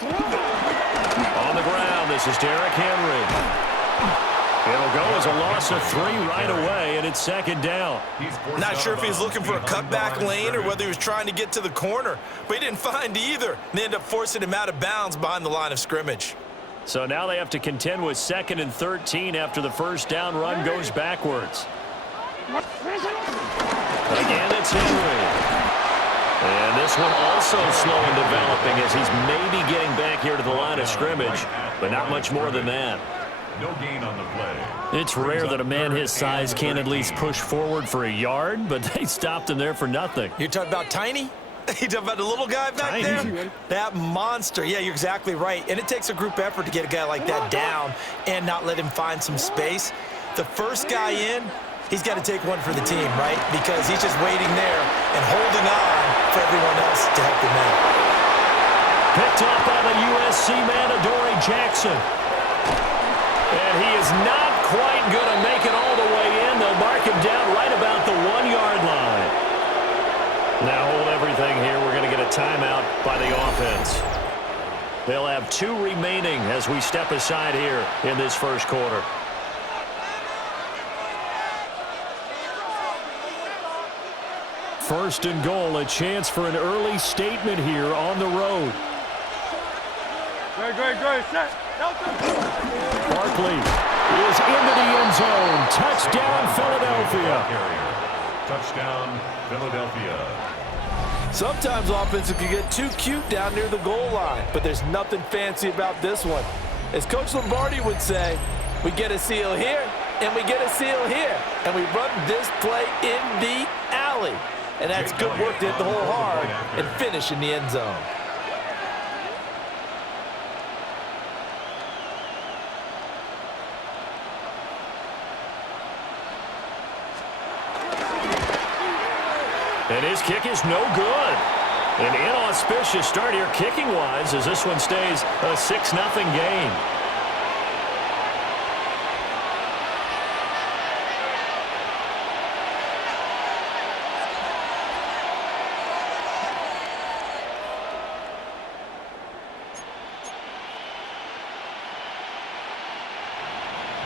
On the ground, this is Derrick Henry. It'll go as a loss of 3 right away, and it's second down. Not sure if he was looking for a cutback lane or whether he was trying to get to the corner, but he didn't find either. And they ended up forcing him out of bounds behind the line of scrimmage. So now they have to contend with 2nd and 13 after the first down run goes backwards. Again, it's Henry. And this one also slow in developing as he's maybe getting back here to the line of scrimmage, but not much more than that. No gain on the play. It's rare that a man his size can at least push forward for a yard, but they stopped him there for nothing. You're talking about Tiny? You talking about the little guy back there? That monster. Yeah, you're exactly right. And it takes a group effort to get a guy like that down and not let him find some space. The first guy in, he's got to take one for the team, right? Because he's just waiting there and holding on for everyone else to help him out. Picked up by the USC man, Adoree Jackson. And he is not quite going to make it all the way in. They'll mark him down right about the 1-yard line. Now hold everything here. We're going to get a timeout by the offense. They'll have 2 remaining as we step aside here in this first quarter. First and goal, a chance for an early statement here on the road. Great, set. Barkley is into the end zone. Touchdown, Philadelphia. Touchdown, Philadelphia. Sometimes offenses can get too cute down near the goal line, but there's nothing fancy about this one. As Coach Lombardi would say, we get a seal here, and we get a seal here, and we run this play in the alley. And that's good work to hit the hole hard and finish in the end zone. And his kick is no good. An inauspicious start here kicking-wise as this one stays a 6-0 game.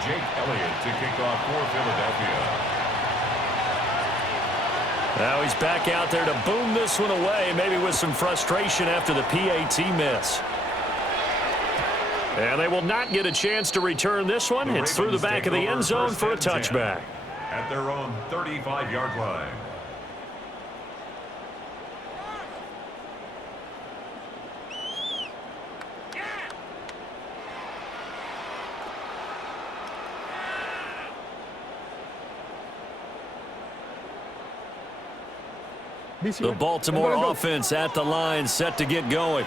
Jake Elliott to kick off for Philadelphia. Now he's back out there to boom this one away, maybe with some frustration after the PAT miss. And they will not get a chance to return this one. It's through the back of the end zone for a touchback. At their own 35-yard line. The Baltimore offense at the line, set to get going.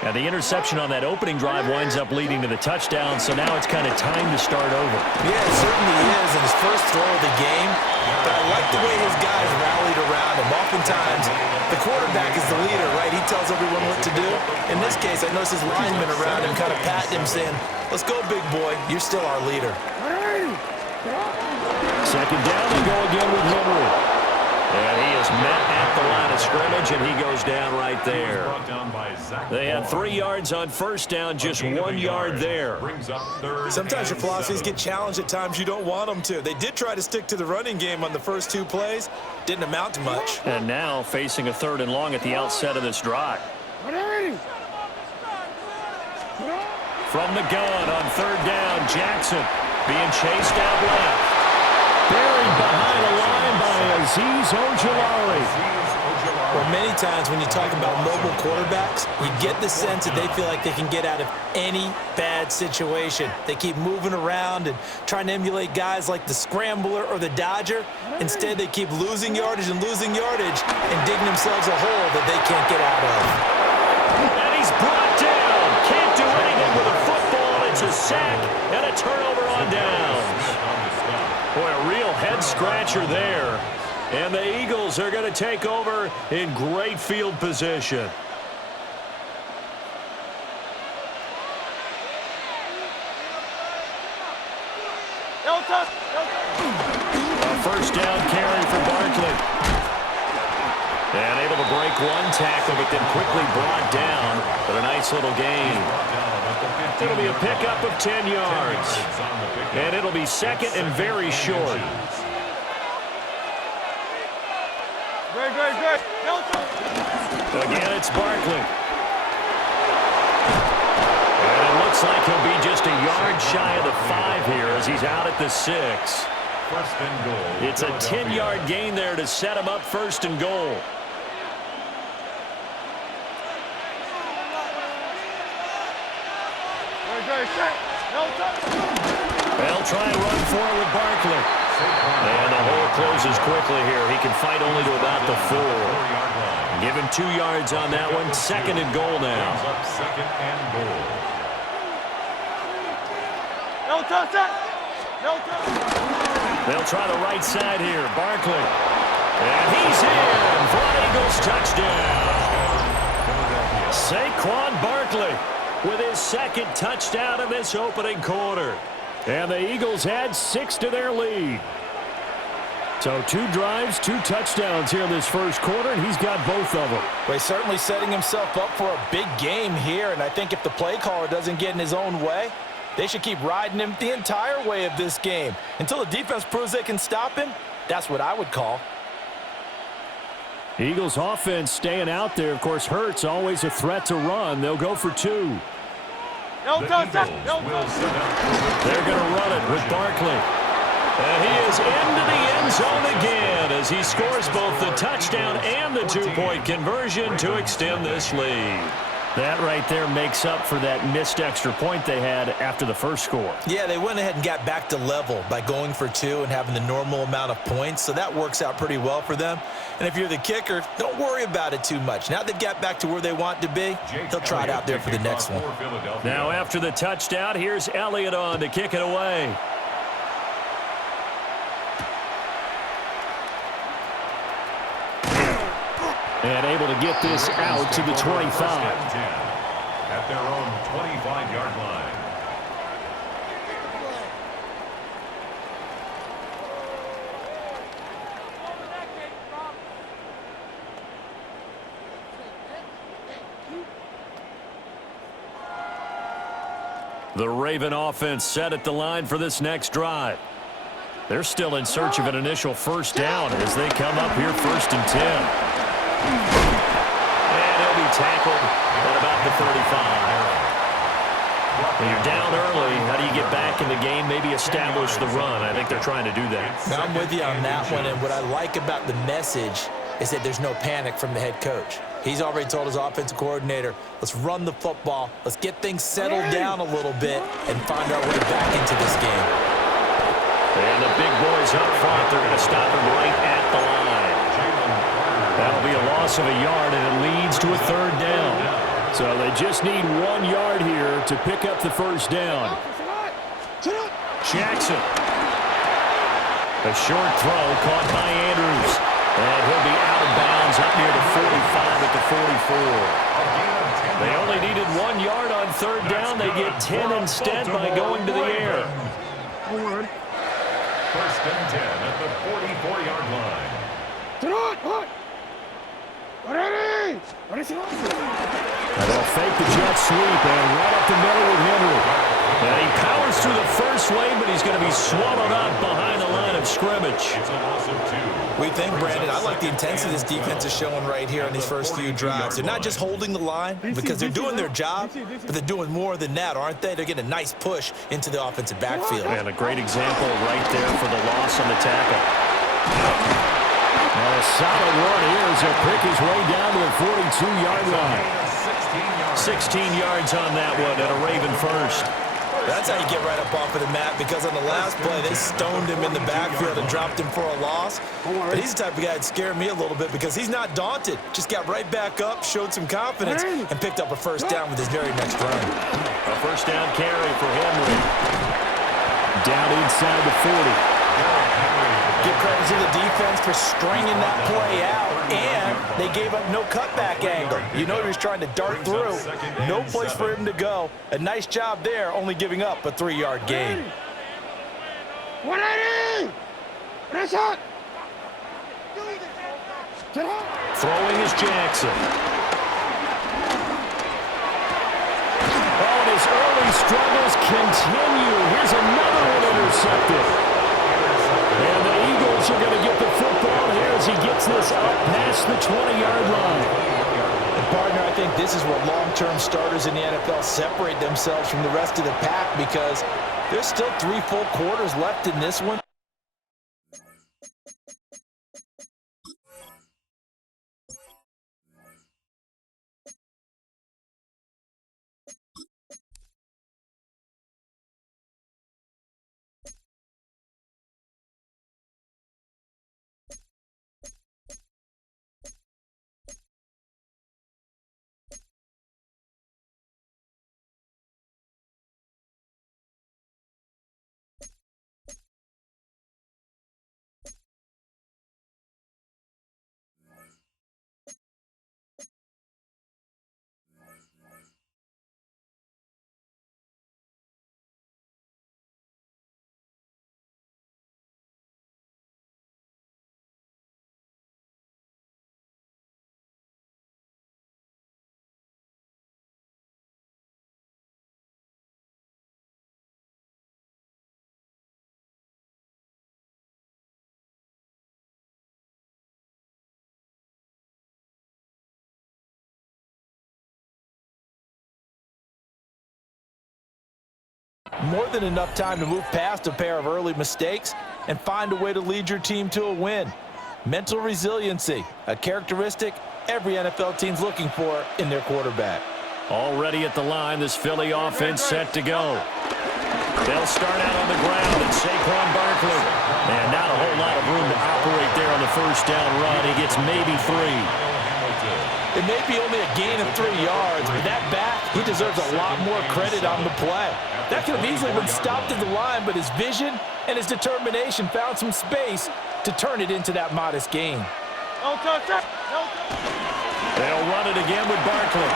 And the interception on that opening drive winds up leading to the touchdown, so now it's kind of time to start over. Yeah, it certainly is in his first throw of the game. But I like the way his guys rallied around him. Oftentimes, the quarterback is the leader, right? He tells everyone what to do. In this case, I noticed his linemen around him kind of patting him, saying, let's go, big boy. You're still our leader. Second down, they go again with Henry. And he is met at the line of scrimmage, and he goes down right there. They had 3 yards on first down, just 1 yard there. Sometimes your philosophies get challenged at times you don't want them to. They did try to stick to the running game on the first 2 plays. Didn't amount to much. And now facing a 3rd and long at the outset of this drive. From the gun on 3rd down, Jackson being chased out left. Buried behind the line by Azeez Ojulari. Well, many times when you talk about mobile quarterbacks, you get the sense that they feel like they can get out of any bad situation. They keep moving around and trying to emulate guys like the Scrambler or the Dodger. Instead, they keep losing yardage and digging themselves a hole that they can't get out of. And he's brought down. Can't do anything with a football. It's a sack and a turnover on downs. Boy, a real head-scratcher there. And the Eagles are going to take over in great field position. A first down carry for Barkley. And able to break one tackle, but then quickly brought down But a nice little gain. It'll be a pickup of 10 yards. And it'll be second and very short. Again, it's Barkley. And it looks like he'll be just a yard shy of the 5 here as he's out at the 6. First and goal. It's a 10-yard gain there to set him up first and goal. They'll try and run for it with Barkley. And the hole closes quickly here. He can fight only to about the 4. Give him 2 yards on that one. Second and goal now. Second and goal. They'll try the right side here. Barkley. And he's in for an Eagles touchdown. Saquon Barkley with his second touchdown of this opening quarter. And the Eagles had 6 to their lead. So 2 drives, 2 touchdowns here in this first quarter, and he's got both of them. Well, he's certainly setting himself up for a big game here, and I think if the play caller doesn't get in his own way, they should keep riding him the entire way of this game. Until the defense proves they can stop him, that's what I would call. Eagles offense staying out there. Of course, Hurts always a threat to run. They'll go for 2. They're going to run it with Barkley. And he is into the end zone again as he scores both the touchdown and the 2-point conversion to extend this lead. That right there makes up for that missed extra point they had after the first score. Yeah, they went ahead and got back to level by going for 2 and having the normal amount of points, so that works out pretty well for them. And if you're the kicker, don't worry about it too much. Now they've got back to where they want to be, they'll try it out there for the next one. Now after the touchdown, here's Elliott on to kick it away. And able to get this out to the 25. At their own 25-yard line. The Raven offense set at the line for this next drive. They're still in search of an initial first down as they come up here first and 10. And he'll be tackled at about the 35. When you're down early, how do you get back in the game, maybe establish the run? I think they're trying to do that. Now, I'm with you on that one, and what I like about the message is that there's no panic from the head coach. He's already told his offensive coordinator, let's run the football, let's get things settled down a little bit and find our way back into this game. And the big boys up front, they're going to stop him right at the line. That'll be a loss of a yard, and it leads to a third down. So they just need 1 yard here to pick up the first down. Jackson. A short throw caught by Andrews. And he'll be out of bounds up near the 45 at the 44. They only needed 1 yard on third down. They get 10 instead by going to the air. First and 10 at the 44-yard line. And they'll fake the jet sweep and right up the middle with Henry. And he powers through the first wave, but he's going to be swallowed up behind the line of scrimmage. It's a loss of 2. We think, Brandon, I like the intensity this defense is showing right here on these first few drives. They're not just holding the line because they're doing their job, but they're doing more than that, aren't they? They're getting a nice push into the offensive backfield. And a great example right there for the loss on the tackle. Now a solid run here as he'll pick his way down to the 42-yard line. 16 yards on that one and a Raven first. That's how you get right up off of the mat, because on the last play, they stoned him in the backfield and dropped him for a loss. But he's the type of guy that scared me a little bit because he's not daunted. Just got right back up, showed some confidence, and picked up a first down with his very next run. A first down carry for Henry. Down inside the 40. Give credit to the defense for stringing that play out, and they gave up no cutback angle. You know he was trying to dart through. No place for him to go. A nice job there, only giving up a 3-yard gain. 180! Throwing is Jackson. struggles continue. Here's another one intercepted. And the Eagles are going to get the football here as he gets this up past the 20-yard line. And partner, I think this is where long-term starters in the NFL separate themselves from the rest of the pack, because there's still 3 full quarters left in this one. More than enough time to move past a pair of early mistakes and find a way to lead your team to a win. Mental resiliency, a characteristic every NFL team's looking for in their quarterback. Already at the line, this Philly offense set to go. They'll start out on the ground, and Saquon Barkley. And not a whole lot of room to operate there on the first down run. He gets maybe 3. It may be only a gain of 3 yards, but that back, he deserves a lot more credit on the play. That could have easily been stopped at the line, but his vision and his determination found some space to turn it into that modest gain. They'll run it again with Barkley.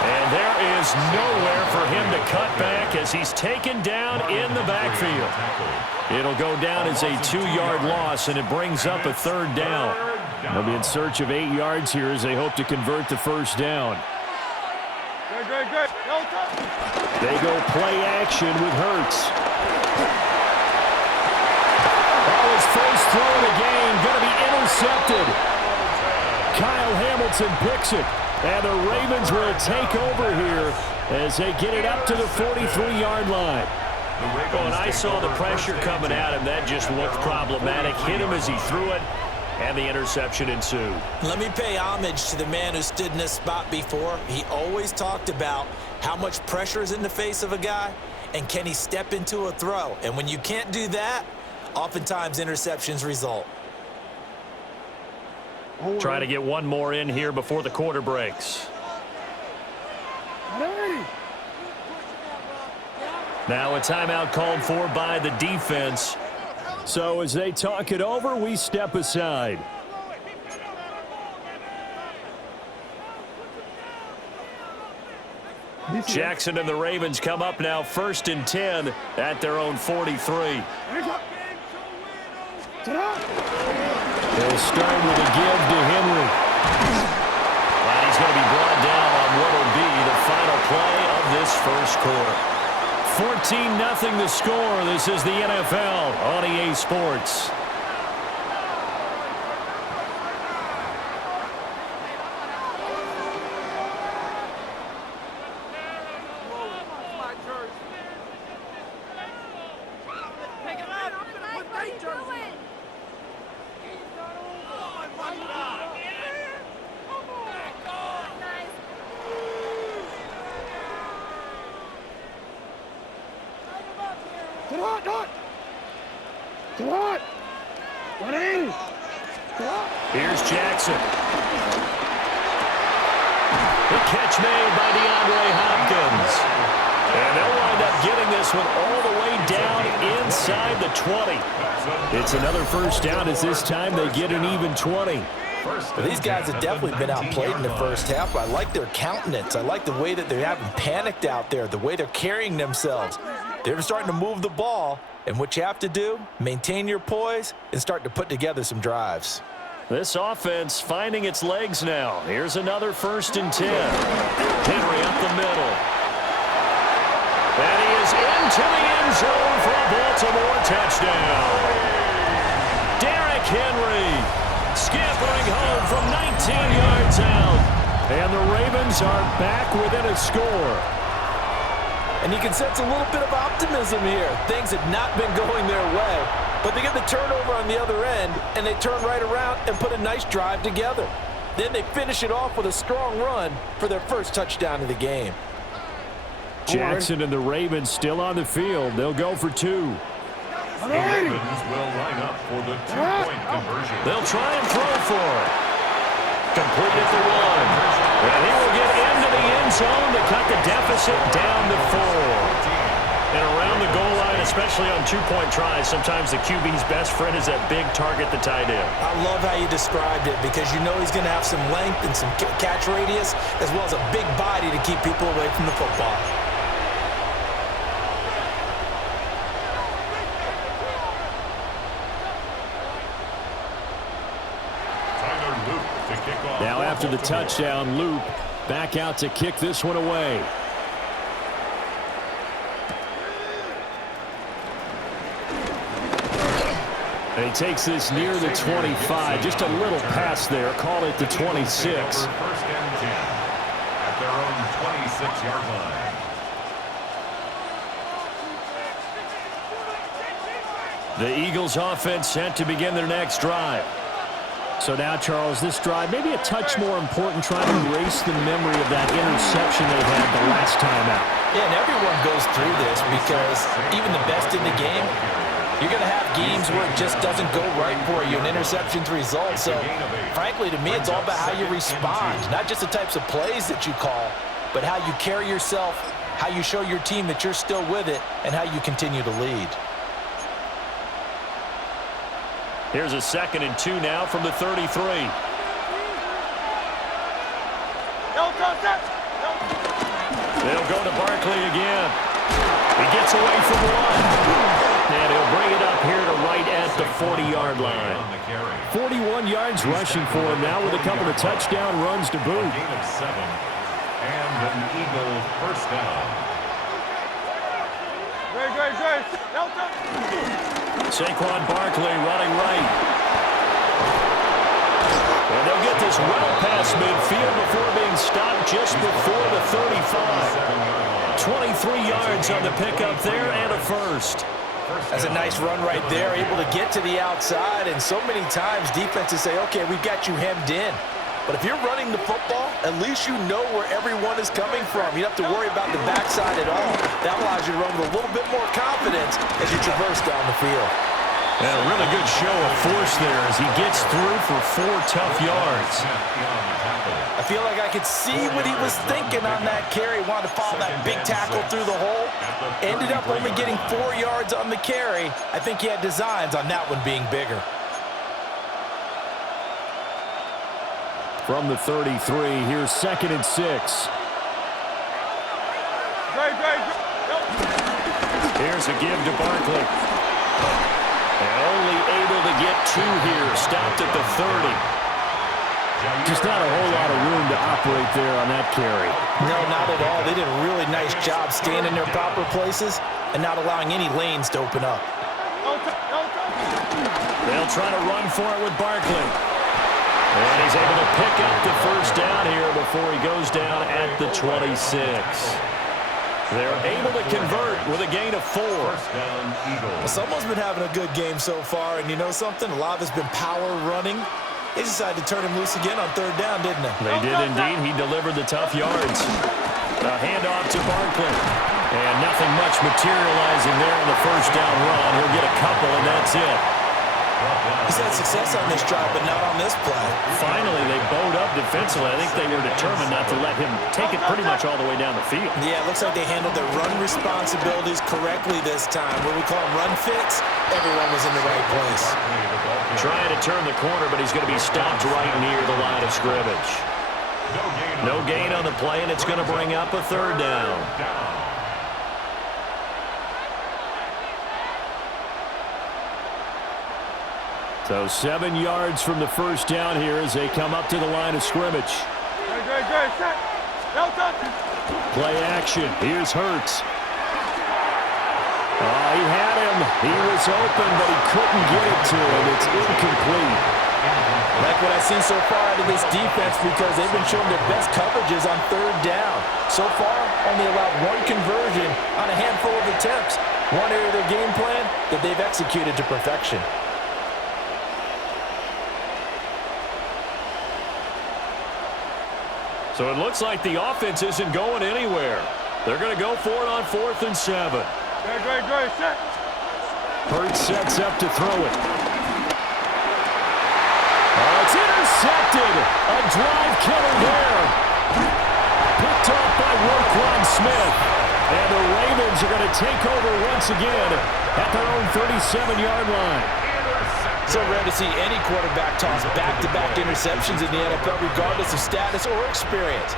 And there is nowhere for him to cut back as he's taken down in the backfield. It'll go down as a 2-yard loss, and it brings up a 3rd down. They'll be in search of 8 yards here as they hope to convert the first down. They go play action with Hurts. That was first throw of the game, going to be intercepted. Kyle Hamilton picks it, and the Ravens will take over here as they get it up to the 43-yard line. Well, and I saw the pressure coming at him. That just looked problematic. Hit him as he threw it, and the interception ensued. Let me pay homage to the man who stood in this spot before. He always talked about how much pressure is in the face of a guy, and can he step into a throw. And when you can't do that, oftentimes interceptions result. Try to get one more in here before the quarter breaks. Now a timeout called for by the defense. So as they talk it over, we step aside. Jackson and the Ravens come up now 1st and 10 at their own 43. They'll start with a give to Henry. And he's going to be brought down on what will be the final play of this first quarter. 14-0 the score. This is the NFL on EA Sports. Here's Jackson. The catch made by DeAndre Hopkins. And they'll wind up getting this one all the way down inside the 20. It's another first down as this time they get an even 20. Well, these guys have definitely been outplayed in the first half, but I like their countenance. I like the way that they haven't panicked out there, the way they're carrying themselves. They're starting to move the ball, and what you have to do, maintain your poise and start to put together some drives. This offense finding its legs now. Here's another 1st and 10. Henry up the middle. touchdown. Derrick Henry scampering home from 19 yards out. And the Ravens are back within a score. And you can sense a little bit of optimism here. Things had not been going their way, but they get the turnover on the other end, and they turn right around and put a nice drive together. Then they finish it off with a strong run for their first touchdown of the game. Jackson and the Ravens still on the field. They'll go for two. The Ravens will line up for the two-point conversion. They'll try and throw for it. Complete at the one. And he will get into the end zone to cut the deficit down to 4. And around the goal line, especially on two-point tries, sometimes the QB's best friend is that big target, the tight end. I love how you described it because you know he's going to have some length and some catch radius as well as a big body to keep people away from the football. Now after the touchdown, Loop back out to kick this one away. And he takes this near the 25. Just a little pass there. Call it the 26. First and 10 at their own 26-yard line. The Eagles offense set to begin their next drive. So now, Charles, this drive maybe a touch more important, trying to erase the memory of that interception they had the last time out. Yeah, and everyone goes through this because even the best in the game, you're going to have games where it just doesn't go right for you, and interceptions result. So, frankly, to me, it's all about how you respond, not just the types of plays that you call, but how you carry yourself, how you show your team that you're still with it, and how you continue to lead. Here's a 2nd and 2 now from the 33. They'll go to Barkley again. He gets away from one. And he'll bring it up here to right at the 40-yard line. 41 yards rushing for him now with a couple of touchdown runs to boot. A gain of 7 and an Eagle first down. Saquon Barkley running right. And they'll get this well past midfield before being stopped just before the 35. 23 yards on the pickup there and a first. That's a nice run right there, able to get to the outside, and so many times defenses say, okay, we've got you hemmed in. But if you're running the football, at least you know where everyone is coming from. You don't have to worry about the backside at all. That allows you to run with a little bit more confidence as you traverse down the field. And a really good show of force there as he gets through for 4 tough yards. I feel like I could see what he was thinking on that carry. Wanted to follow that big tackle through the hole. Ended up only getting 4 yards on the carry. I think he had designs on that one being bigger. From the 33, here's 2nd and 6. Here's a give to Barkley. And only able to get 2 here. Stopped at the 30. Just not a whole lot of room to operate there on that carry. No, not at all. They did a really nice job staying in their proper places and not allowing any lanes to open up. They'll try to run for it with Barkley. And he's able to pick up the first down here before he goes down at the 26. They're able to convert with a gain of 4. First down, Eagles. Someone's been having a good game so far, and you know something? A lot of it's been power running. They decided to turn him loose again on 3rd down, didn't they? They did indeed. He delivered the tough yards. A handoff to Barkley. And nothing much materializing there on the first down run. He'll get a couple, and that's it. He's had success on this drive, but not on this play. Finally, they bowed up defensively. I think they were determined not to let him take it pretty much all the way down the field. Yeah, it looks like they handled their run responsibilities correctly this time. What we call them run fits, everyone was in the right place. Trying to turn the corner, but he's going to be stopped right near the line of scrimmage. No gain on the play, and it's going to bring up a 3rd down. So 7 yards from the first down here as they come up to the line of scrimmage. Play action. Here's Hurts. He had him him. He was open, but he couldn't get it to him. It's incomplete. Like what I see so far out of this defense, because they've been showing their best coverages on third down. So far, only allowed one conversion on a handful of attempts. One area of their game plan that they've executed to perfection. So it looks like the offense isn't going anywhere. They're going to go for it on 4th and 7. Hurts sets up to throw it. It's intercepted. A drive killer there. Picked off by Roquan Smith. And the Ravens are going to take over once again at their own 37-yard line. So rare to see any quarterback toss back-to-back interceptions in the NFL, regardless of status or experience.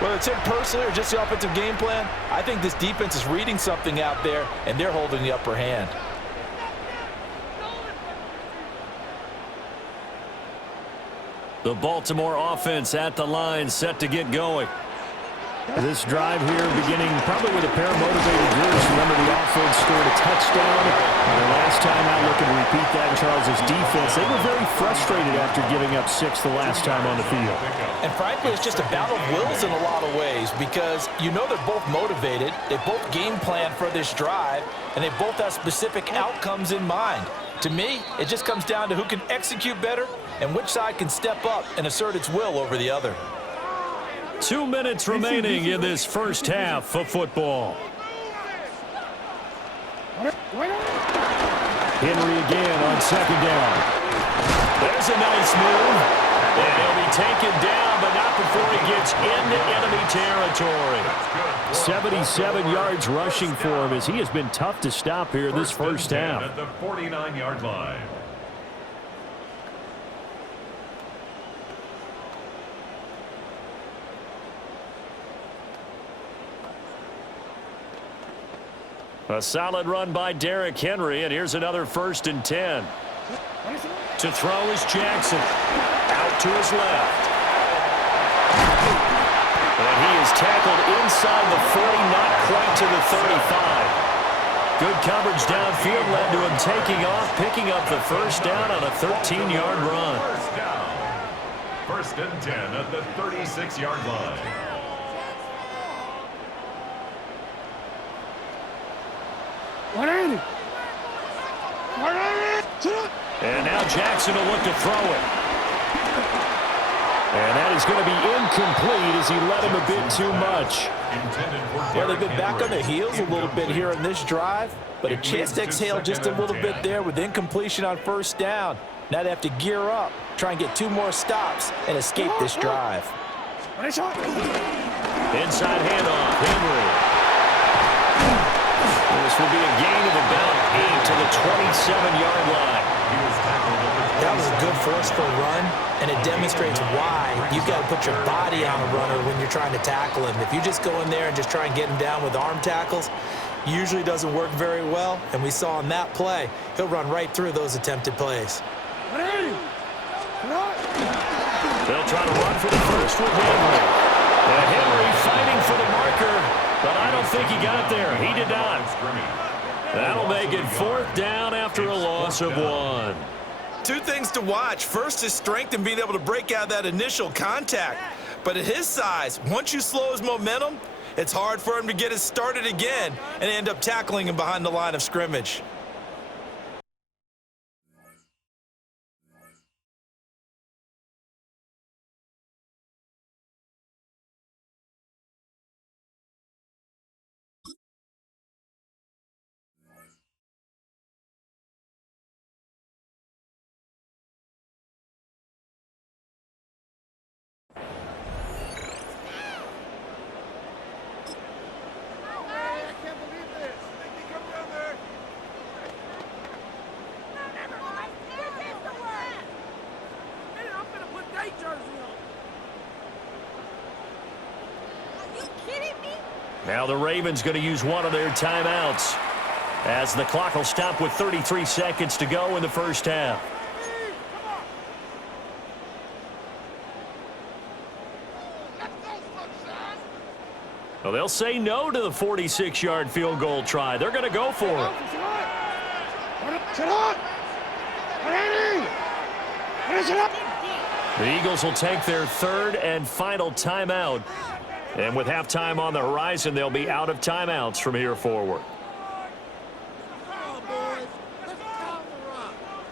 Whether it's him personally or just the offensive game plan, I think this defense is reading something out there, and they're holding the upper hand. The Baltimore offense at the line, set to get going. This drive here beginning probably with a pair of motivated groups. Remember, the offense scored a touchdown. And the last time out, looking to repeat that in Charles' defense. They were very frustrated after giving up 6 the last time on the field. And frankly, it's just a battle of wills in a lot of ways, because you know they're both motivated. They both game plan for this drive, and they both have specific outcomes in mind. To me, it just comes down to who can execute better and which side can step up and assert its will over the other. 2 minutes remaining in this first half of football. Henry again on 2nd down. There's a nice move. And he'll be taken down, but not before he gets into enemy territory. 77 yards rushing for him, as he has been tough to stop here this first half. At the 49-yard line. A solid run by Derrick Henry, and here's another 1st and 10. To throw is Jackson. Out to his left. And he is tackled inside the 40, not quite to the 35. Good coverage downfield led to him taking off, picking up the first down on a 13-yard run. First down. 1st and 10 at the 36-yard line. And now Jackson will look to throw it. And that is going to be incomplete as he let him a bit too much. Well, they've been back on their heels a little bit here in this drive, but a chance to exhale just a little bit there with incompletion on 1st down. Now they have to gear up, try and get 2 more stops, and escape this drive. Inside handoff, Henry. This will be a gain of about 8 to the 27-yard line. That was a good forceful run, and it demonstrates why you've got to put your body on a runner when you're trying to tackle him. If you just go in there and just try and get him down with arm tackles, usually doesn't work very well, and we saw in that play, he'll run right through those attempted plays. They'll try to run for the first with Henry. And Henry fighting for the marker, but I don't think he got there. He did not. That'll make it 4th down after a loss of 1. 2 things to watch. First, his strength in being able to break out that initial contact. But at his size, once you slow his momentum, it's hard for him to get it started again and end up tackling him behind the line of scrimmage. Now the Ravens going to use one of their timeouts as the clock will stop with 33 seconds to go in the first half. Well, they'll say no to the 46-yard field goal try. They're going to go for it. The Eagles will take their third and final timeout. And with halftime on the horizon, they'll be out of timeouts from here forward.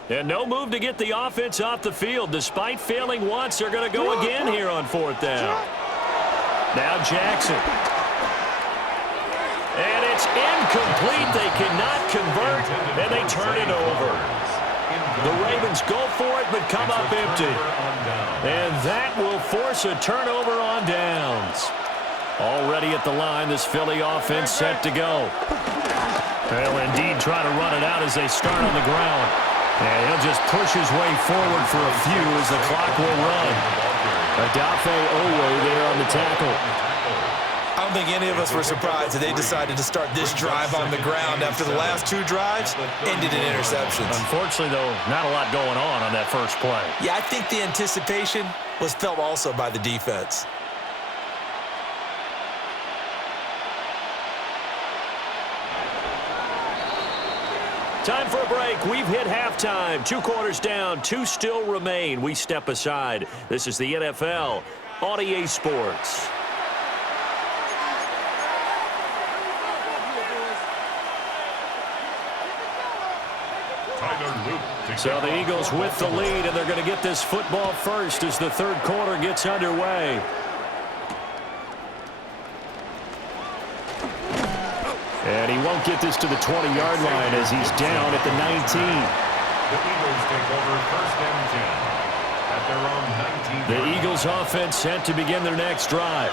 And no move to get the offense off the field. Despite failing once, they're going to go again here on fourth down. Now Jackson. And it's incomplete. They cannot convert, and they turn it over. The Ravens go for it, but come up empty. And that will force a turnover on downs. Already at the line, this Philly offense set to go. They'll indeed try to run it out as they start on the ground. And he'll just push his way forward for a few as the clock will run. Adafe Owe there on the tackle. I don't think any of us were surprised that they decided to start this drive on the ground after the last two drives ended in interceptions. Unfortunately, though, not a lot going on that first play. Yeah, I think the anticipation was felt also by the defense. Time for a break. We've hit halftime. 2 quarters down, 2 still remain. We step aside. This is the NFL on EA Sports. So the Eagles with the lead, and they're going to get this football first as the third quarter gets underway. And he won't get this to the 20-yard line as he's down at the 19. The Eagles take over first and 10 at their own 19. The Eagles offense set to begin their next drive.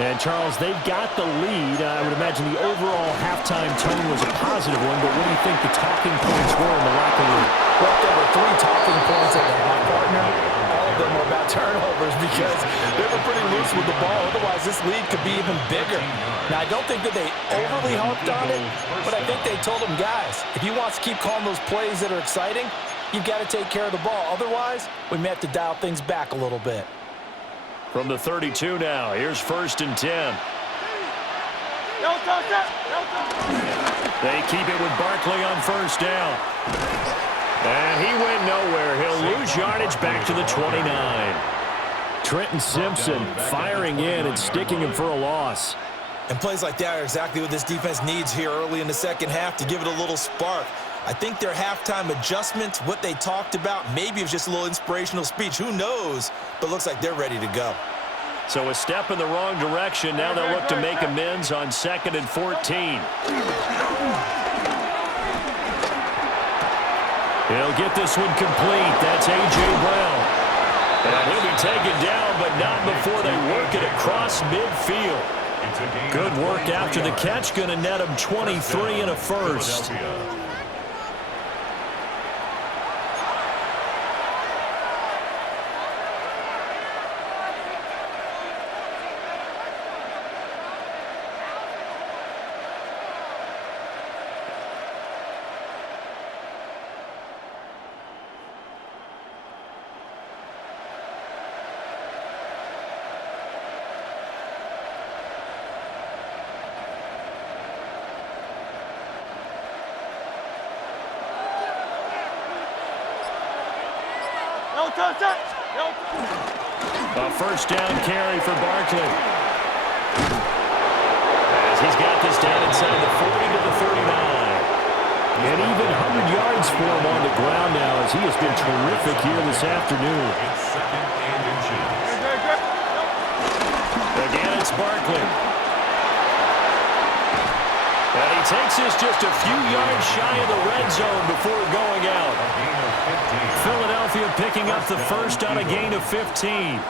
And, Charles, they've got the lead. I would imagine the overall halftime tone was a positive one, but what do you think the talking points were in the locker room? Well, there were 3 talking points at the half, partner. All of them were about turnovers because they were pretty loose with the ball. Otherwise, this lead could be even bigger. Now, I don't think that they overly harped on it, but I think they told them, guys, if you want to keep calling those plays that are exciting, you've got to take care of the ball. Otherwise, we may have to dial things back a little bit. From the 32 now, here's first and 10. They keep it with Barkley on first down. And he went nowhere. He'll lose yardage back to the 29. Trenton Simpson firing in and sticking him for a loss. And plays like that are exactly what this defense needs here early in the second half to give it a little spark. I think their halftime adjustments, what they talked about, maybe it was just a little inspirational speech. Who knows? But looks like they're ready to go. So a step in the wrong direction. Now they'll look to make amends on 2nd and 14. He'll get this one complete. That's A.J. Brown. And he'll be taken down, but not before they work it across midfield. Good work after the catch. Going to net him 23 and a first. A first down carry for Barkley. As he's got this down inside the 40 to the 39. And even 100 yards for him on the ground now as he has been terrific here this afternoon. Again, it's Barkley. And he takes this just a few yards shy of the red zone before going out. Philadelphia picking up the first on a gain of 15.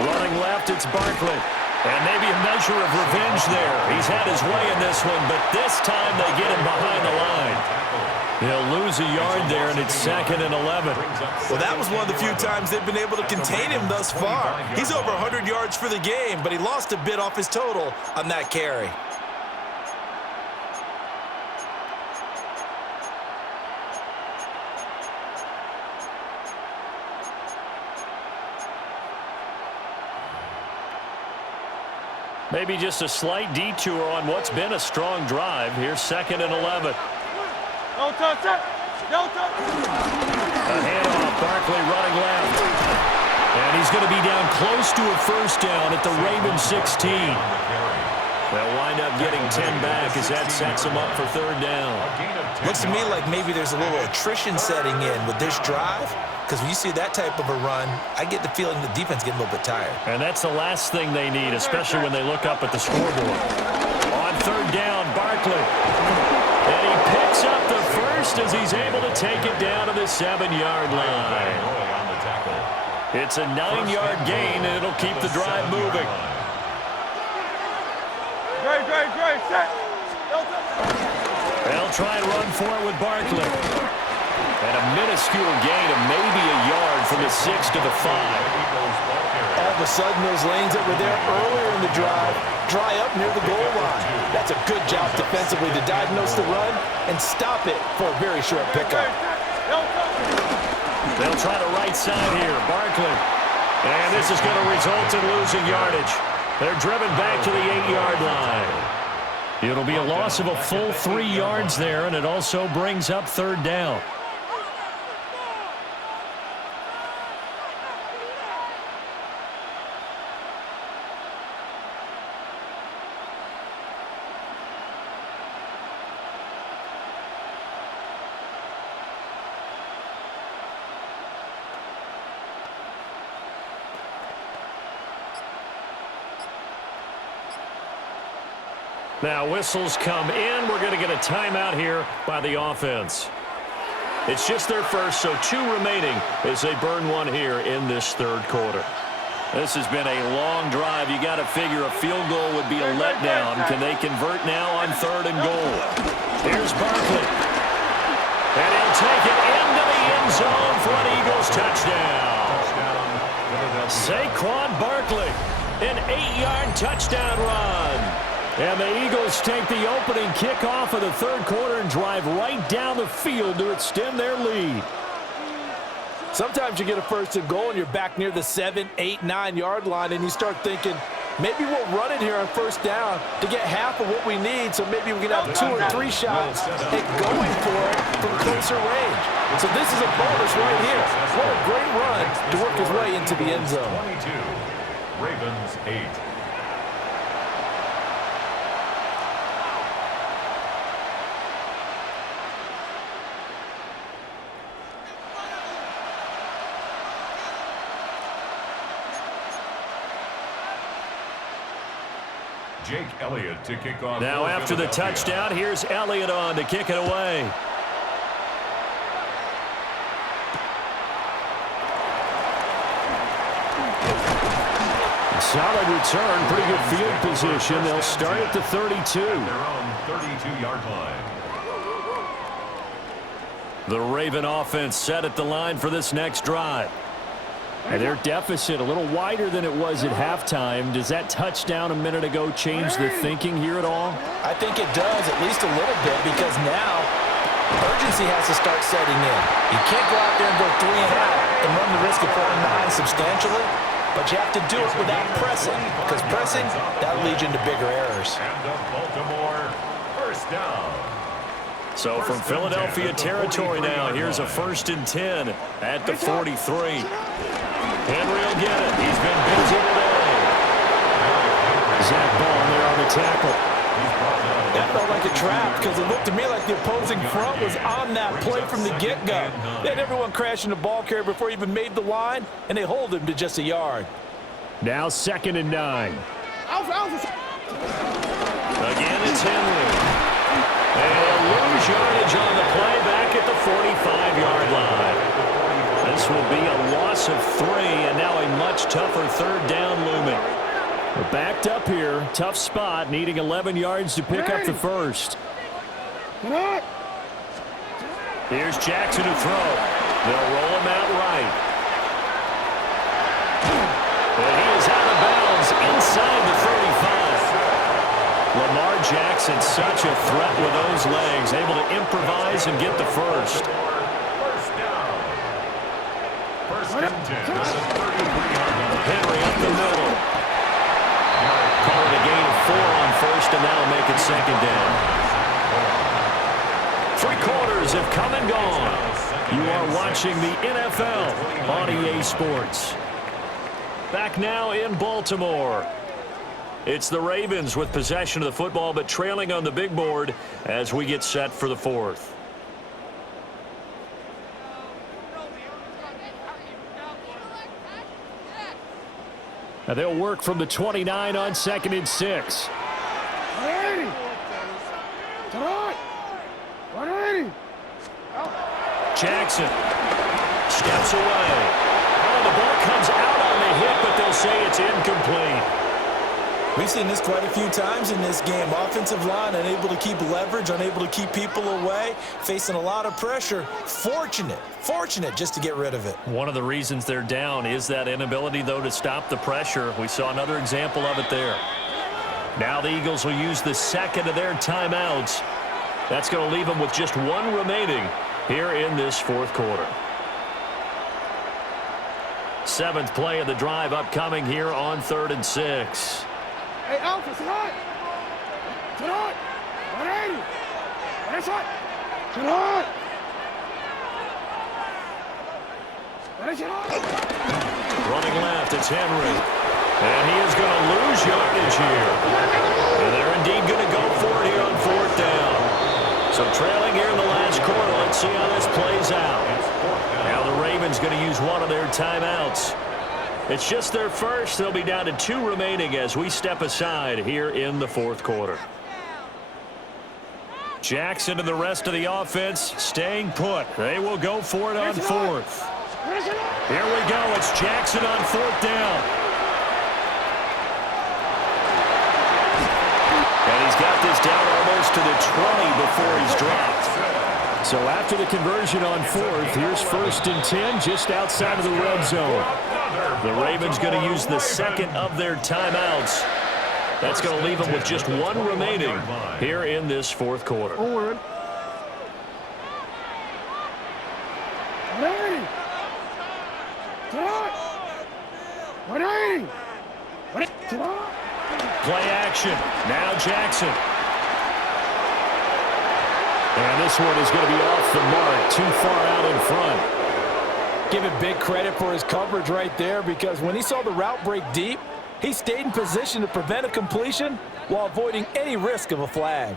Running left, it's Barkley. And maybe a measure of revenge there. He's had his way in this one, but this time they get him behind the line. He'll lose a yard there, and it's 2nd and 11. Well, that was one of the few times they've been able to contain him thus far. He's over 100 yards for the game, but he lost a bit off his total on that carry. Maybe just a slight detour on what's been a strong drive. Here's 2nd and 11. No touch it. No touch. A handoff, Barkley running left. And he's going to be down close to a first down at the Ravens 16. They'll wind up getting 10 back as that sets them up for 3rd down. Looks to me like maybe there's a little attrition setting in with this drive, because when you see that type of a run, I get the feeling the defense getting a little bit tired. And that's the last thing they need, especially when they look up at the scoreboard. On 3rd down, Barkley. And he picks up the first as he's able to take it down to the 7-yard line. It's a 9-yard gain, and it'll keep the drive moving. Great. Set. They'll try and run for it with Barkley. And a minuscule gain of maybe a yard from the 6 to the 5. All of a sudden, those lanes that were there earlier in the drive dry up near the goal line. That's a good job defensively to diagnose the run and stop it for a very short pickup. They'll try the right side here. Barkley. And this is going to result in losing yardage. They're driven back to the 8-yard line. It'll be a loss of a full 3 yards there, and it also brings up 3rd down. Now whistles come in. We're going to get a timeout here by the offense. It's just their first, so 2 remaining as they burn 1 here in this 3rd quarter. This has been a long drive. You got to figure a field goal would be a letdown. Can they convert now on 3rd and goal? Here's Barkley. And he'll take it into the end zone for an Eagles touchdown. Saquon Barkley, an 8-yard touchdown run. And the Eagles take the opening kickoff of the 3rd quarter and drive right down the field to extend their lead. Sometimes you get a 1st and goal and you're back near the 7, 8, 9-yard line, and you start thinking, maybe we'll run it here on 1st down to get half of what we need, so maybe we can have 2 or 3 shots at going for it from closer range. So this is a bonus right here. What a great run to work his way into the end zone. 22, Ravens 8. Jake Elliott to kick off. Now after the touchdown, here's Elliott on to kick it away. Solid return, pretty good field position. They'll start at the 32. Their own 32-yard line. The Raven offense set at the line for this next drive. And their deficit a little wider than it was at halftime. Does that touchdown a minute ago change the thinking here at all? I think it does, at least a little bit, because now urgency has to start setting in. You can't go out there and go 3 and out and run the risk of falling behind substantially, but you have to do it without pressing, because pressing, that'll lead you into bigger errors. And the Baltimore 1st down. So from Philadelphia territory now, here's a 1st and 10 at the 43. Henry will get it. He's been busy today. Zach Ball there on the tackle. That felt like a trap because it looked to me like the opposing front was on that play from the get-go. They had everyone crashing the ball carrier before he even made the line, and they hold him to just a yard. Now 2nd and 9. Again, it's Henry. And they'll lose yardage on the play back at the 45-yard line. This will be a loss of 3, and now a much tougher 3rd down looming. We're backed up here. Tough spot, needing 11 yards to pick up the first. Here's Jackson to throw. They'll roll him out right. And he is out of bounds inside the 35. Lamar Jackson, such a threat with those legs, able to improvise and get the first. Henry up the middle. Call it a gain 4 on first, and that'll make it second down. 3 quarters have come and gone. You are watching the NFL on EA Sports. Back now in Baltimore. It's the Ravens with possession of the football, but trailing on the big board as we get set for the 4th. Now they'll work from the 29 on 2nd and 6. Jackson steps away. Oh, the ball comes out on the hit, but they'll say it's incomplete. We've seen this quite a few times in this game. Offensive line unable to keep leverage, unable to keep people away, facing a lot of pressure. Fortunate just to get rid of it. One of the reasons they're down is that inability, though, to stop the pressure. We saw another example of it there. Now the Eagles will use the second of their timeouts. That's going to leave them with just 1 remaining here in this 4th quarter. 7th play of the drive upcoming here on 3rd and 6. Hey, Alpha, sit hot. Sit hot. 180. Nice hot. Sit hot. Running left, it's Henry. And he is going to lose yardage here. And they're indeed going to go for it here on 4th down. So trailing here in the last quarter, let's see how this plays out. Now the Ravens going to use one of their timeouts. It's just their first. They'll be down to 2 remaining as we step aside here in the 4th quarter. Jackson and the rest of the offense staying put. They will go for it on 4th. Here we go. It's Jackson on 4th down. And he's got this down almost to the 20 before he's dropped. So after the conversion on 4th, here's 1st and 10 just outside of the red zone. The Ravens going to use the second of their timeouts. That's going to leave them with just 1 remaining here in this 4th quarter. Play action. Now Jackson. And this one is going to be off the mark, too far out in front. Give him big credit for his coverage right there, because when he saw the route break deep, he stayed in position to prevent a completion while avoiding any risk of a flag.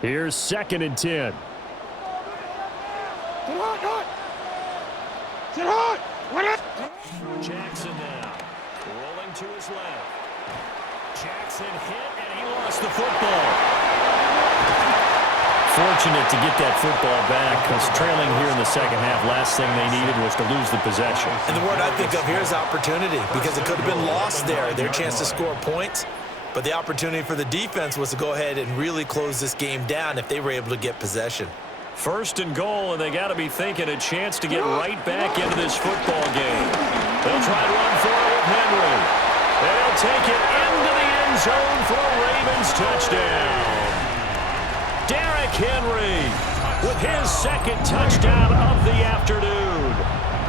Here's 2nd and 10. Jackson now rolling to his left. Jackson hit, and he lost the football. Fortunate to get that football back, because trailing here in the second half, last thing they needed was to lose the possession. And the word I think of here is opportunity, because it could have been lost there, their chance to score points. But the opportunity for the defense was to go ahead and really close this game down if they were able to get possession. 1st and goal, and they got to be thinking a chance to get right back into this football game. They'll try to run for it with Henry. They'll take it into the end zone for a Ravens touchdown. Derrick Henry with his 2nd touchdown of the afternoon.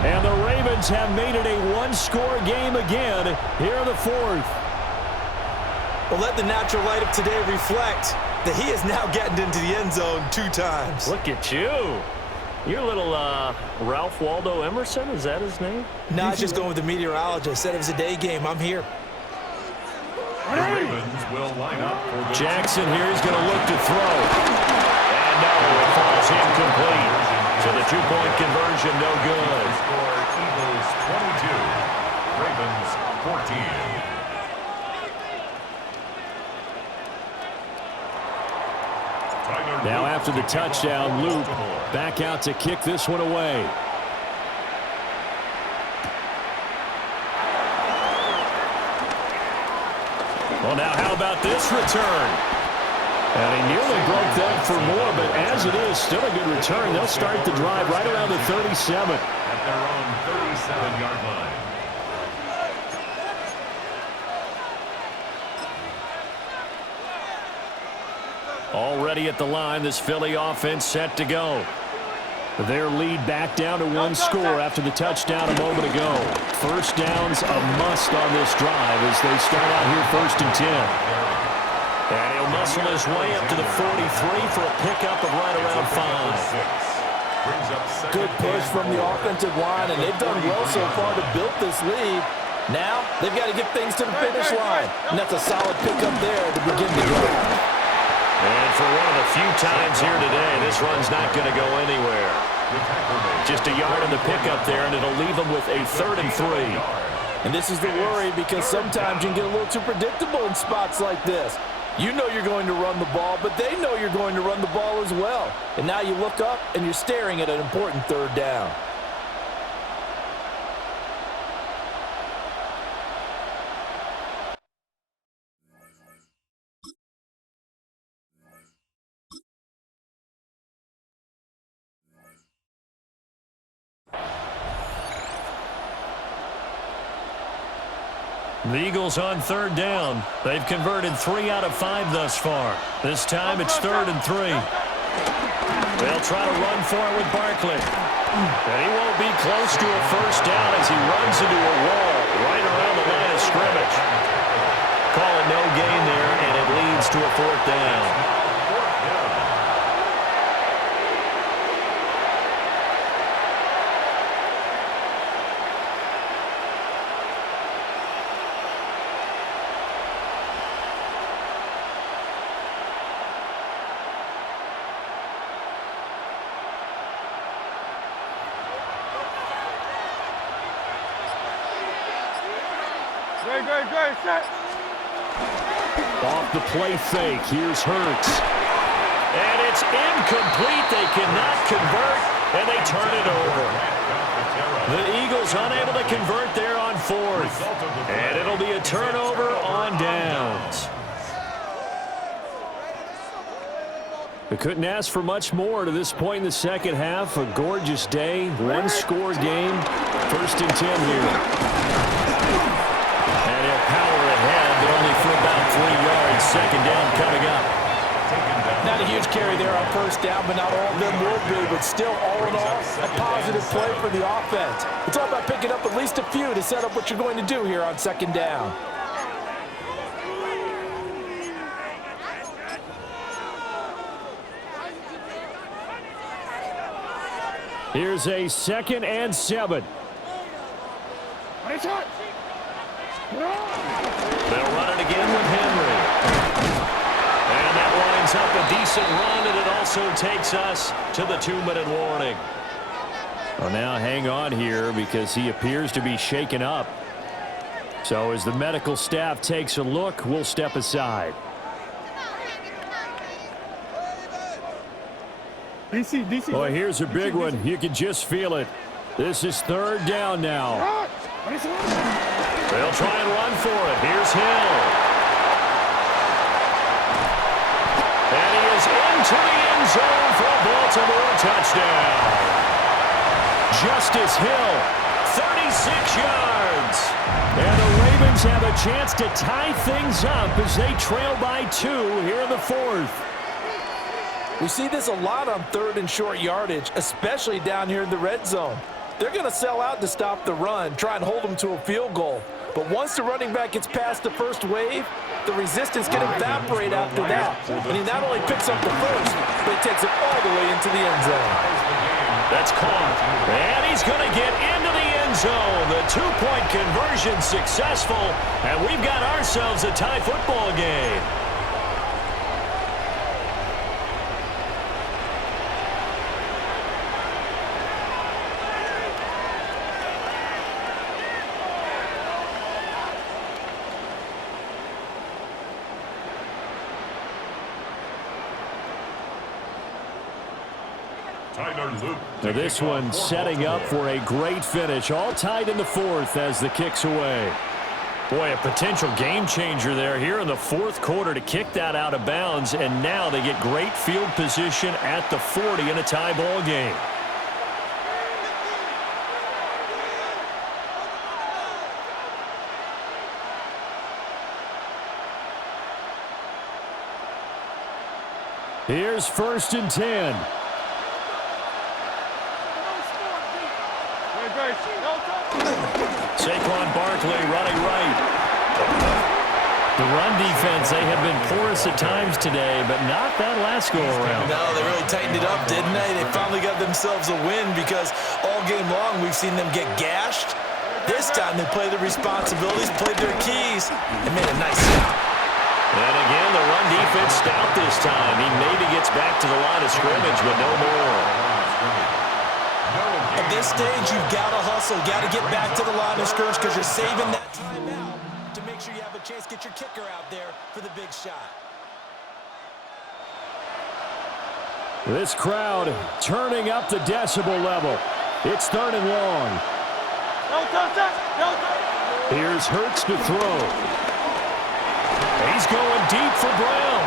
And the Ravens have made it a 1-score game again here in the 4th. Well, let the natural light of today reflect that he is now getting into the end zone 2 times. Look at you. You're a little Ralph Waldo Emerson, is that his name? No, I was just going with the meteorologist. Said it was a day game. I'm here. The Ravens will line up for the Jackson here is going to look to throw. And no, it falls incomplete. So the 2-point conversion, no good. score. Eagles 22, Ravens 14. Now after the touchdown, Luke back out to kick this one away. Well, now how about this return? And he nearly broke that for more, but as it is, still a good return. They'll start the drive right around the 37. At their own 37-yard line. Already at the line, this Philly offense set to go. Their lead back down to one score after the touchdown a moment ago. First down's a must on this drive as they start out here 1st and 10. And he'll muscle his way up to the 43 for a pickup of right around 5. Good push from the offensive line, and they've done well so far to build this lead. Now, they've got to get things to the finish line, and that's a solid pickup there to begin the drive. And for one of the few times here today, this run's not going to go anywhere. Just a yard in the pickup there, and it'll leave them with a 3rd and 3. And this is the worry because sometimes you can get a little too predictable in spots like this. You know you're going to run the ball, but they know you're going to run the ball as well. And now you look up, and you're staring at an important 3rd down. The Eagles on 3rd down. They've converted 3 out of 5 thus far. This time it's 3rd and 3. They'll try to run for it with Barkley. And he won't be close to a first down as he runs into a wall right around the line of scrimmage. Call it no gain there, and it leads to a 4th down. Great, set. Off the play fake, here's Hurts. And it's incomplete. They cannot convert, and they turn it over. The Eagles unable to convert there on 4th. And it'll be a turnover on downs. We couldn't ask for much more to this point in the second half. A gorgeous day, one-score game. 1st and 10 here. Power ahead, but only for about 3 yards. 2nd down coming up. Not a huge carry there on 1st down, but not all of them will be. But still, all in all, a positive play for the offense. It's all about picking up at least a few to set up what you're going to do here on 2nd down. Here's a 2nd and 7. They'll run it again with Henry. And that lines up a decent run, and it also takes us to the 2-minute warning. Well, now hang on here because he appears to be shaken up. So as the medical staff takes a look, we'll step aside. DC. Well, here's a big one. You can just feel it. This is 3rd down now. They'll try and run for it. Here's Hill. And he is into the end zone for a Baltimore touchdown. Justice Hill, 36 yards. And the Ravens have a chance to tie things up as they trail by 2 here in the 4th. We see this a lot on 3rd and short yardage, especially down here in the red zone. They're going to sell out to stop the run, try and hold them to a field goal. But once the running back gets past the first wave, the resistance can evaporate after that. And he not only picks up the first, but he takes it all the way into the end zone. That's caught. And he's going to get into the end zone. The 2-point conversion successful. And we've got ourselves a tie football game. Now this one setting up for a great finish. All tied in the 4th as the kick's away. Boy, a potential game changer there here in the 4th quarter to kick that out of bounds. And now they get great field position at the 40 in a tie ball game. Here's 1st and 10. Saquon Barkley running right. The run defense, they have been porous at times today, but not that last go-around. No, they really tightened it up, didn't they? They finally got themselves a win because all game long we've seen them get gashed. This time they played their responsibilities, played their keys, and made a nice stop. And again, the run defense stout this time. He maybe gets back to the line of scrimmage, but no more. At this stage, you've got to hustle, got to get back to the line of scrimmage because you're saving that time out to make sure you have a chance to get your kicker out there for the big shot. This crowd turning up the decibel level. It's 3rd and long. Here's Hurts to throw. He's going deep for Brown.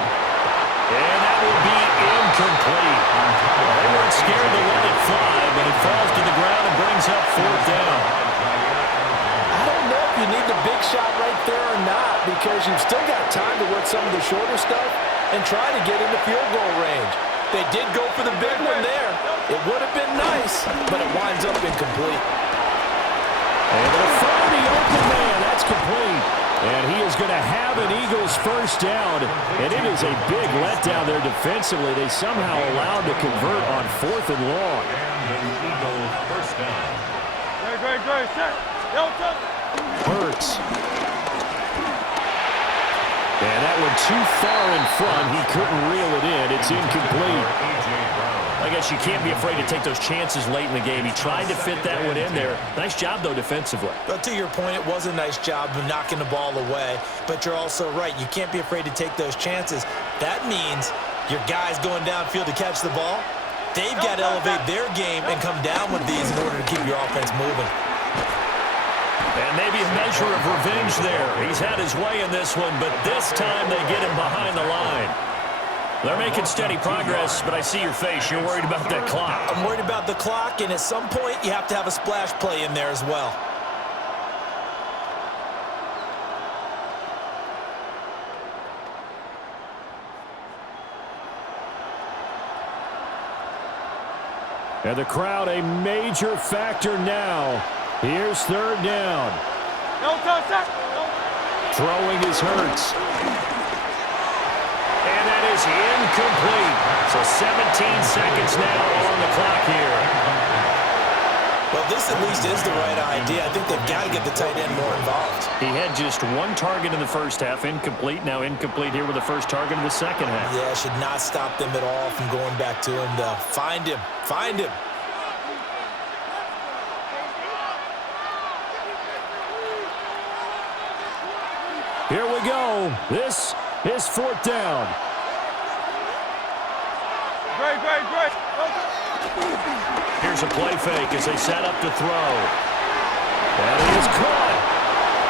And that will be incomplete. They weren't scared to let it fly, but it falls to the ground and brings up 4th down. I don't know if you need the big shot right there or not because you've still got time to work some of the shorter stuff and try to get into field goal range. They did go for the big one there. It would have been nice, but it winds up incomplete. And they'll find the open man. That's complete. And he is going to have an Eagles 1st down. And it is a big letdown there defensively. They somehow allowed to convert on 4th and long. And an Eagles 1st down. Hurts. And that one too far in front. He couldn't reel it in. It's incomplete. I guess you can't be afraid to take those chances late in the game. He tried to fit that one in there. Nice job, though, defensively. But to your point, it was a nice job of knocking the ball away. But you're also right. You can't be afraid to take those chances. That means your guys going downfield to catch the ball, they've got to elevate their game and come down with these in order to keep your offense moving. And maybe a measure of revenge there. He's had his way in this one, but this time they get him behind the line. They're making steady progress, but I see your face. You're worried about that clock. I'm worried about the clock, and at some point, you have to have a splash play in there as well. And the crowd a major factor now. Here's 3rd down. Throwing his Hurts. And that is incomplete. So 17 seconds now on the clock here. Well, this at least is the right idea. I think they've got to get the tight end more involved. He had just 1 target in the first half, incomplete. Now incomplete here with the first target in the second half. Yeah, should not stop them at all from going back to him, though. Find him. Find him. Here we go. This is 4th down. Great. Here's a play fake as they set up to throw. And he is caught.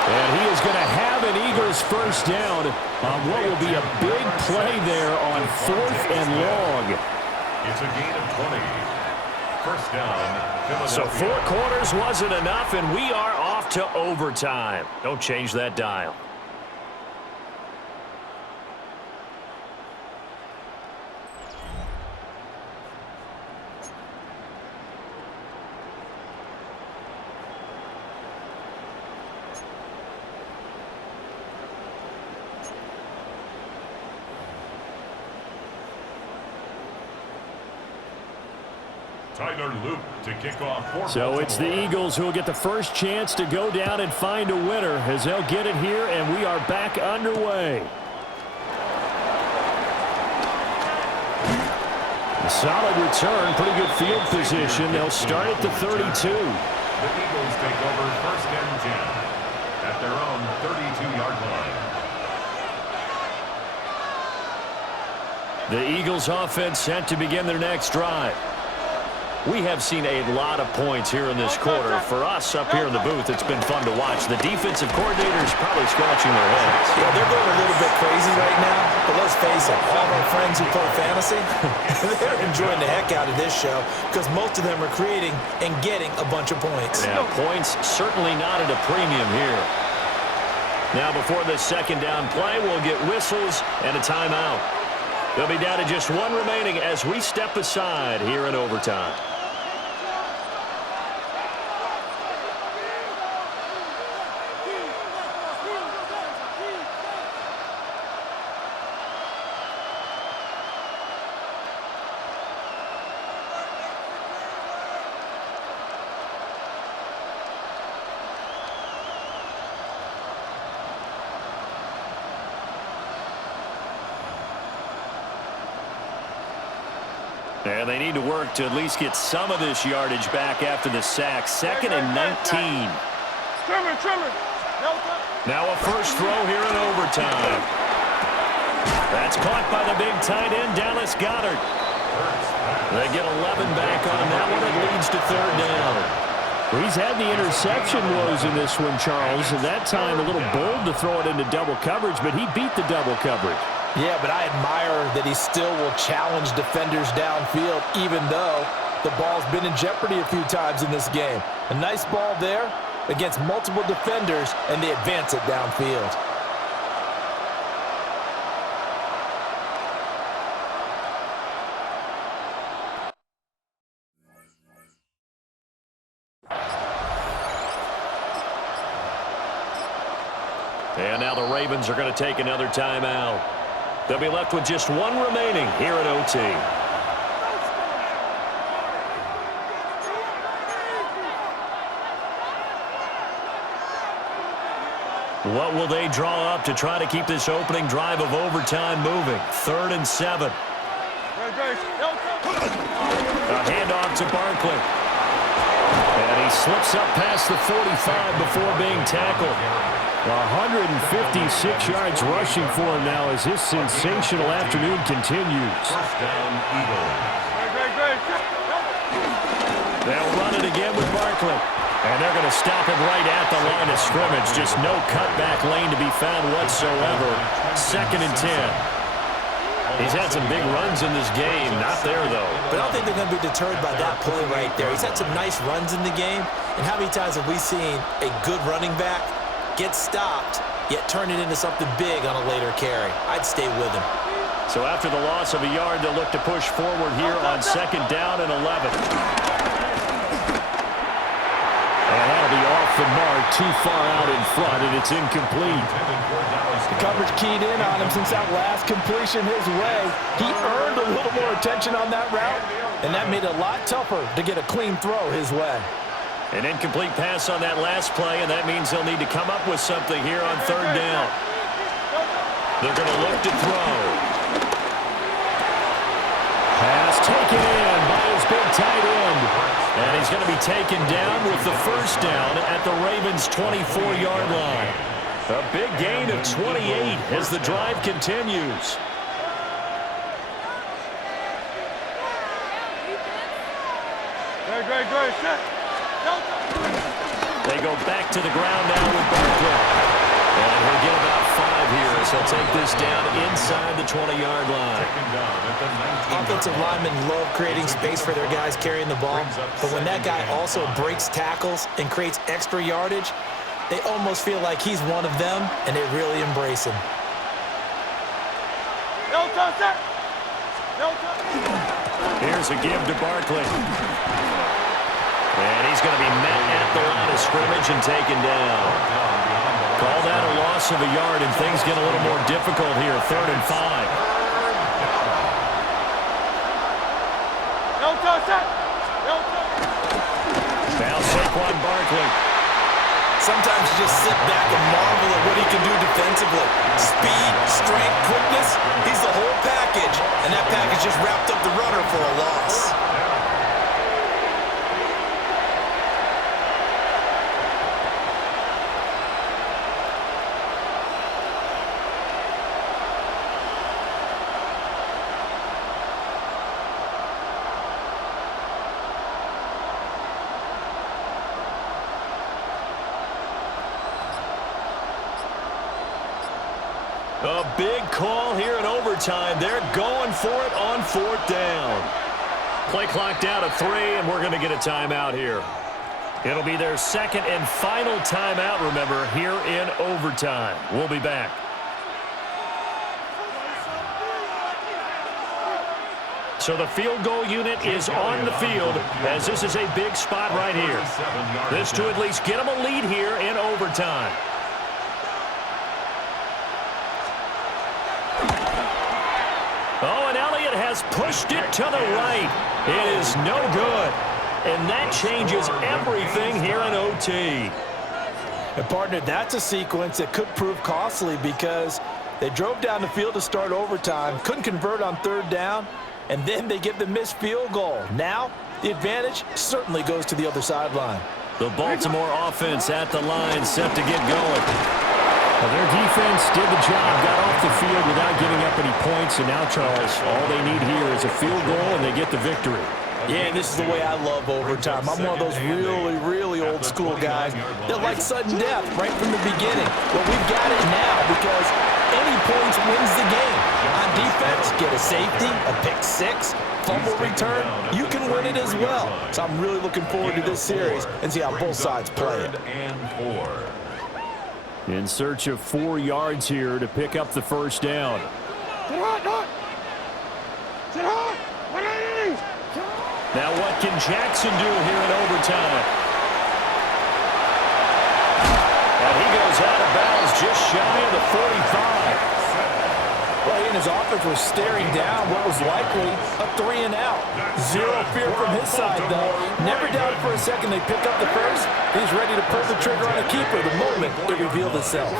And he is going to have an Eagles 1st down on what will be a big play there on 4th and long. It's a gain of 20. 1st down. So 4 quarters wasn't enough, and we are off to overtime. Don't change that dial. Tyler Luke to kick off. So it's the Eagles who will get the first chance to go down and find a winner as they'll get it here, and we are back underway. A solid return, pretty good field position. They'll start at the 32. The Eagles take over 1st and 10 at their own 32-yard line. The Eagles offense set to begin their next drive. We have seen a lot of points here in this quarter. For us up here in the booth, it's been fun to watch. The defensive coordinators probably scratching their heads. Yeah, they're going a little bit crazy right now, but let's face it, all of our friends who play fantasy, they're enjoying the heck out of this show because most of them are creating and getting a bunch of points. Yeah, points certainly not at a premium here. Now before this 2nd down play, we'll get whistles and a timeout. They'll be down to just one remaining as we step aside here in overtime. And they need to work to at least get some of this yardage back after the sack. 2nd and 19. Trimmer. Now a first throw here in overtime. That's caught by the big tight end, Dallas Goedert. They get 11 back on that one. It leads to 3rd down. Well, he's had the interception woes in this one, Charles, and that time a little bold to throw it into double coverage, but he beat the double coverage. Yeah, but I admire that he still will challenge defenders downfield, even though the ball's been in jeopardy a few times in this game. A nice ball there against multiple defenders, and they advance it downfield. And now the Ravens are going to take another timeout. They'll be left with just one remaining here at OT. What will they draw up to try to keep this opening drive of overtime moving? 3rd and 7. A handoff to Barkley. And he slips up past the 45 before being tackled. 156 yards rushing for him now as his sensational afternoon continues. First down, Eagles. They'll run it again with Barkley. And they're going to stop him right at the line of scrimmage. Just no cutback lane to be found whatsoever. 2nd and 10. He's had some big runs in this game. Not there, though. But I don't think they're going to be deterred by that play right there. He's had some nice runs in the game. And how many times have we seen a good running back get stopped, yet turn it into something big on a later carry? I'd stay with him. So after the loss of a yard, they'll look to push forward here on 2nd down and 11. And that'll be off the mark, too far out in front, and it's incomplete. The coverage keyed in on him since that last completion his way. He earned a little more attention on that route, and that made it a lot tougher to get a clean throw his way. An incomplete pass on that last play, and that means they'll need to come up with something here on 3rd down. They're going to look to throw. Pass taken in by his big tight end. And he's going to be taken down with the first down at the Ravens' 24-yard line. A big gain of 28 as the drive continues. Great. Set. They go back to the ground now with Barkley. And he'll get about 5 here as he'll take this down inside the 20-yard line. Offensive linemen love creating space for their guys carrying the ball, but when that guy also breaks tackles and creates extra yardage, they almost feel like he's one of them, and they really embrace him. Here's a give to Barkley. And he's going to be met at the line of scrimmage and taken down. Call that a loss of a yard, and things get a little more difficult here. 3rd and 5. Now Saquon Barkley. Sometimes you just sit back and marvel at what he can do defensively. Speed, strength, quickness, he's the whole package. And that package just wrapped up the runner for a loss. A big call here in overtime. They're going for it on 4th down. Play clock down to 3, and we're going to get a timeout here. It'll be their 2nd and final timeout, remember, here in overtime. We'll be back. So the field goal unit is on the field as this is a big spot right here. This to at least get them a lead here in overtime. Oh, and Elliott has pushed it to the right. It is no good. And that changes everything here in OT. And partner, that's a sequence that could prove costly because they drove down the field to start overtime, couldn't convert on third down, and then they get the missed field goal. Now, the advantage certainly goes to the other sideline. The Baltimore offense at the line, set to get going. Well, their defense did the job, got off the field without giving up any points, and now, Charles, all they need here is a field goal, and they get the victory. Yeah, and this is the way I love overtime. I'm one of those really old school guys that like sudden death right from the beginning. Well, we've got it now because any points wins the game. On defense, get a safety, a pick six, fumble return, you can win it as well. So I'm really looking forward to this series and see how both sides play it. In search of 4 yards here to pick up the first down. Now what can Jackson do here in overtime? And he goes out of bounds just shy of the 45. Well, he and his offense were staring down what was likely a 3-and-out. Zero fear from his side, though. Never doubted for a second they pick up the first. He's ready to pull the trigger on a keeper the moment it revealed itself.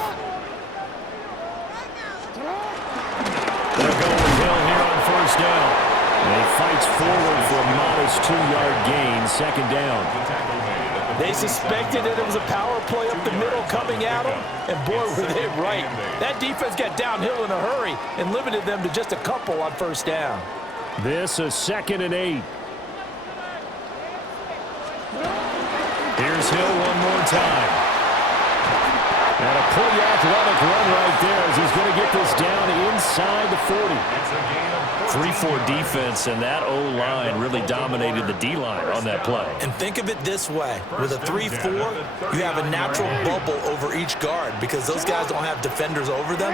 They're going Hill here on first down. And he fights forward for a modest 2-yard gain, second down. They suspected that it was a power play up the middle coming at them, and boy, were they right. That defense got downhill in a hurry and limited them to just a couple on first down. This is 2nd and 8. Here's Hill one more time. And a pretty athletic run right there as he's going to get this down inside the 40. 3-4 defense, and that O-line really dominated the D-line on that play. And think of it this way. With a 3-4, you have a natural bubble over each guard because those guys don't have defenders over them.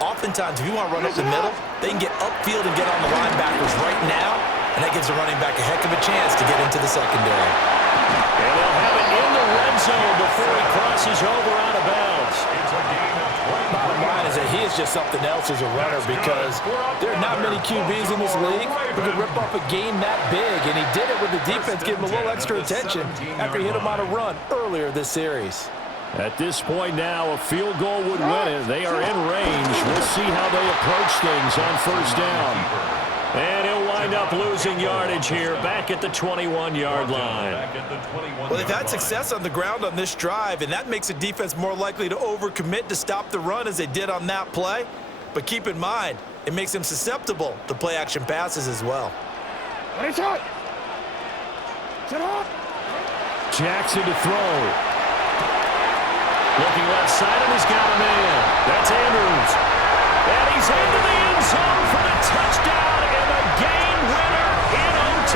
Oftentimes, if you want to run up the middle, they can get upfield and get on the linebackers right now, and that gives the running back a heck of a chance to get into the secondary. And they'll have it in the red zone before he crosses over out of bounds. Bottom line is that he is just something else as a runner because there are not many QBs in this league who can rip off a game that big, and he did it with the defense giving him a little extra attention after he hit him on a run earlier this series. At this point now, a field goal would win it. They are in range. We'll see how they approach things on first down. And he'll wind up losing yardage here back at the 21-yard line. Well, they've had success on the ground on this drive, and that makes the defense more likely to overcommit to stop the run as they did on that play. But keep in mind, it makes them susceptible to play-action passes as well. Jackson to throw. Looking left side, and he's got a man. That's Andrews. And he's into the end zone for the touchdown and the game winner in OT.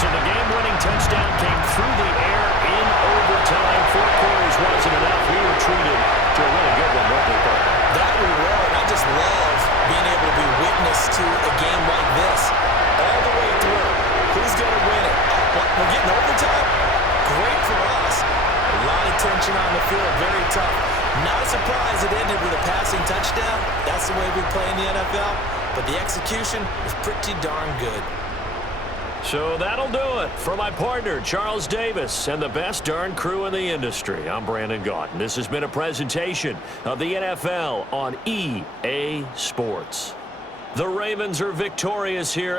So the game-winning touchdown came through the air in overtime. 4 quarters wasn't enough. We were treated to a really good one, weren't we, Bert? That we were, and I just love being able to be witness to a game like this. All the way through. Who's going to win it? We're getting overtime? Great for us. A lot of tension on the field. Very tough. Not a surprise it ended with a passing touchdown. That's the way we play in the NFL. But the execution was pretty darn good. So that'll do it for my partner, Charles Davis, and the best darn crew in the industry. I'm Brandon Gaunt. This has been a presentation of the NFL on EA Sports. The Ravens are victorious here.